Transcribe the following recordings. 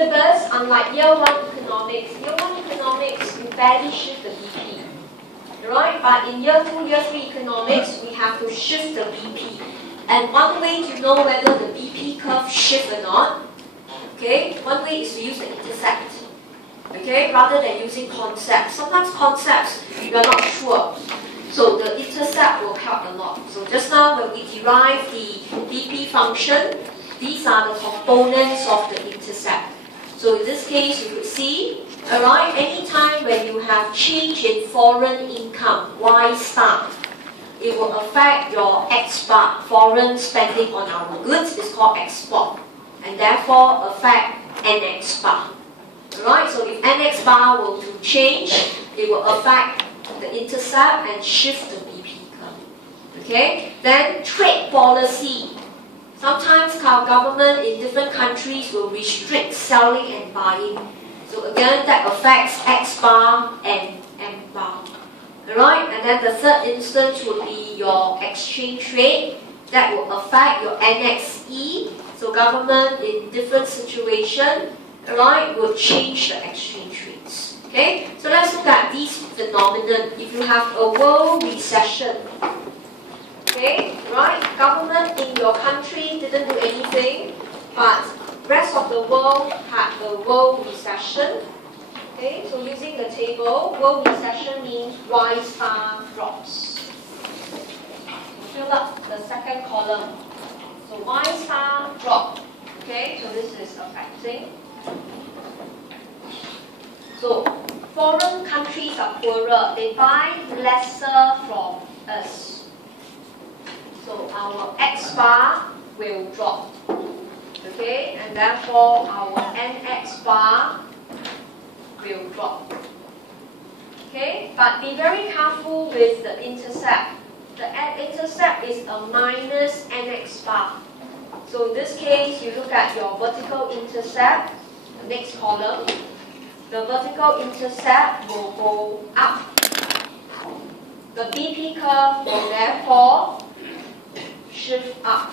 syllabus, unlike year 1 economics, you barely shift the BP. Right? But in year 2, year 3 economics, we have to shift the BP. And one way to know whether the BP curve shifts or not, okay, one way is to use the intercept. Okay, rather than using concepts. Sometimes concepts, you are not sure. So the intercept will help a lot. So just now when we derive the BP function, these are the components of the intercept. So in this case, you could see, alright, anytime when you have change in foreign income, Y star, it will affect your X bar, foreign spending on our goods is called export, and therefore affect NX bar. Alright, so if NX bar were to change, it will affect the intercept and shift the BP curve. Okay? Then trade policy. Sometimes our government in different countries will restrict selling and buying. So again, that affects X bar and M bar. Alright, and then the third instance would be your exchange rate. That will affect your NXE. So government in different situations, alright, will change the exchange rates. Okay, so let's look at these phenomena. If you have a world recession, okay, right, government in your country didn't do anything, but rest of the world had a world recession. Okay, so using the table, world recession means Y star drops. Fill up the second column. So Y star drop. Okay, so this is affecting. So foreign countries are poorer. They buy lesser from us. So our X bar will drop. Okay, and therefore our NX bar will drop. Okay, but be very careful with the intercept. The intercept is a minus NX bar. So in this case, you look at your vertical intercept, the next column. The vertical intercept will go up. The BP curve will therefore shift up.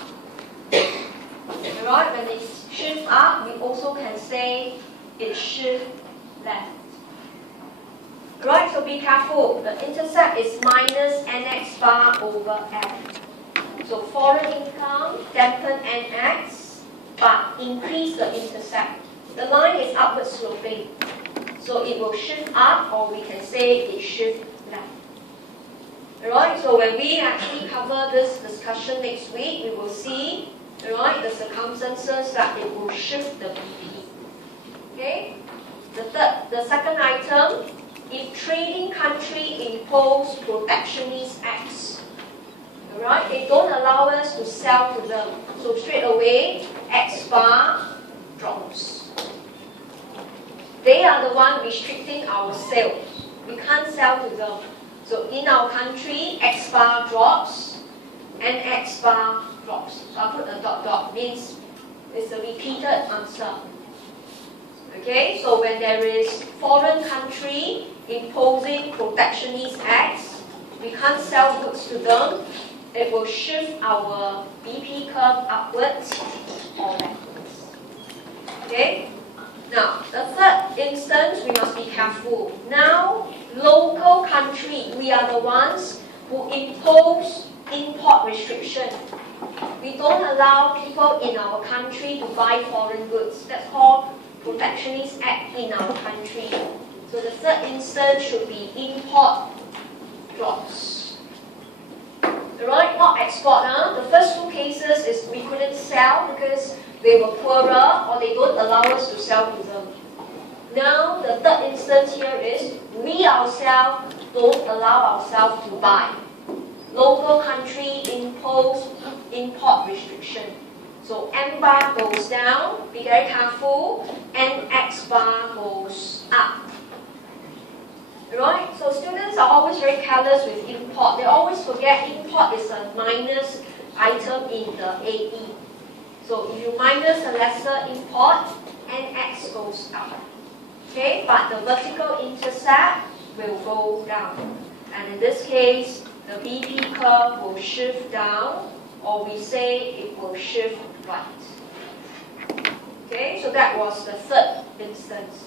Alright, when it shifts up, we also can say it shifts left. Right, so be careful. The intercept is minus NX bar over F. So foreign income dampen NX, but increase the intercept. The line is upward sloping. So it will shift up, or we can say it shifts left. Alright, so when we actually cover this discussion next week, we will see, alright, the circumstances that it will shift the BP. Okay? The second item, if trading country impose protectionist acts, alright, they don't allow us to sell to them. So straight away, X bar drops. They are the one restricting our sales. We can't sell to them. So in our country, X bar drops and X bar drops. So I put a dot, means it's a repeated answer. Okay, so when there is foreign country imposing protectionist acts, we can't sell goods to them, it will shift our BP curve upwards or backwards. Okay? Now, the third instance, we must be careful. Now, local country, we are the ones who impose import restriction. We don't allow people in our country to buy foreign goods. That's called Protectionist Act in our country. So the third instance should be import drops. Right, not export. The first two cases is we couldn't sell because they were poorer or they don't allow us to sell to them. Now the third instance here is we ourselves don't allow ourselves to buy. Local country impose import restriction. So M bar goes down, be very careful, and X bar goes up. Right? So students are always very careless with import. They always forget import is a minus item in the AE. So if you minus a lesser import, NX goes up. Okay, but the vertical intercept will go down. And in this case, the BP curve will shift down, or we say it will shift right. Okay, so that was the third instance.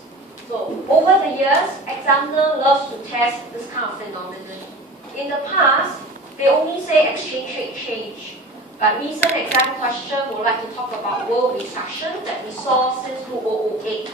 So over the years, examiner loves to test this kind of phenomenon. In the past, they only say exchange rate change. But recent exam question would like to talk about world recession that we saw since 2008.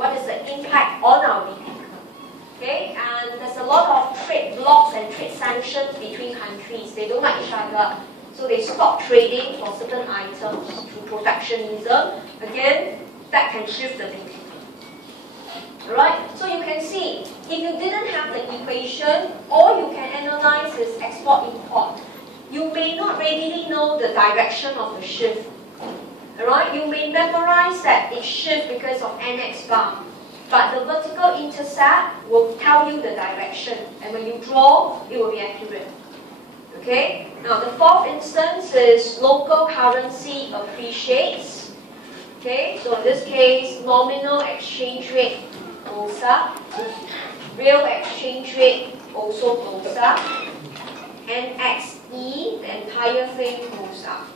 What is the impact on our BP curve? Okay, and there's a lot of trade blocks and trade sanctions between countries. They don't like each other, so they stop trading for certain items through protectionism. Again, that can shift the BP curve. Alright, so you can see, if you didn't have the equation, all you can analyze is export-import. You may not readily know the direction of the shift. Alright, you may memorize that it shifts because of NX bar, but the vertical intercept will tell you the direction, and when you draw, it will be accurate. Okay, now the fourth instance is local currency appreciates. Okay, so in this case, nominal exchange rate goes up, real exchange rate also goes up, NXE, the entire thing goes up.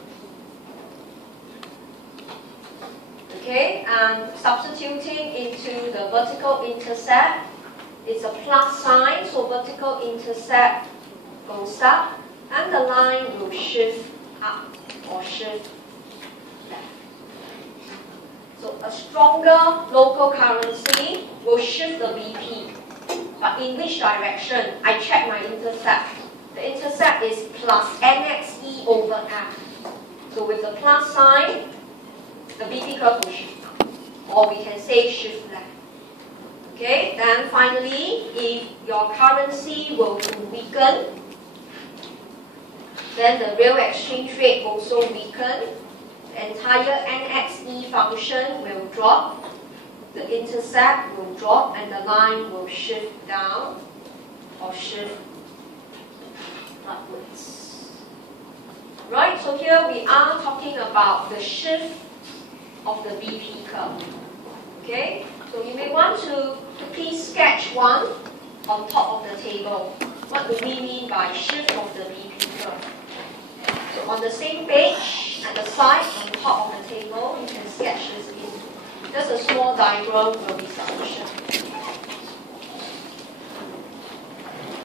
Okay, and substituting into the vertical intercept, it's a plus sign, so vertical intercept goes up, and the line will shift up or shift left. So a stronger local currency will shift the BP, but in which direction? I check my intercept. The intercept is plus NXE over F. So with the plus sign, the BP curve will shift up, or we can say shift left. Okay, then finally, if your currency will weaken, then the real exchange rate also weaken. The entire NXE function will drop, the intercept will drop, and the line will shift down or shift upwards. Right, so here we are talking about the shift of the BP curve. Okay, so you may want to please sketch one on top of the table. What do we mean by shift of the BP curve? So on the same page, at the side, on top of the table, you can sketch this in. Just a small diagram will be sufficient.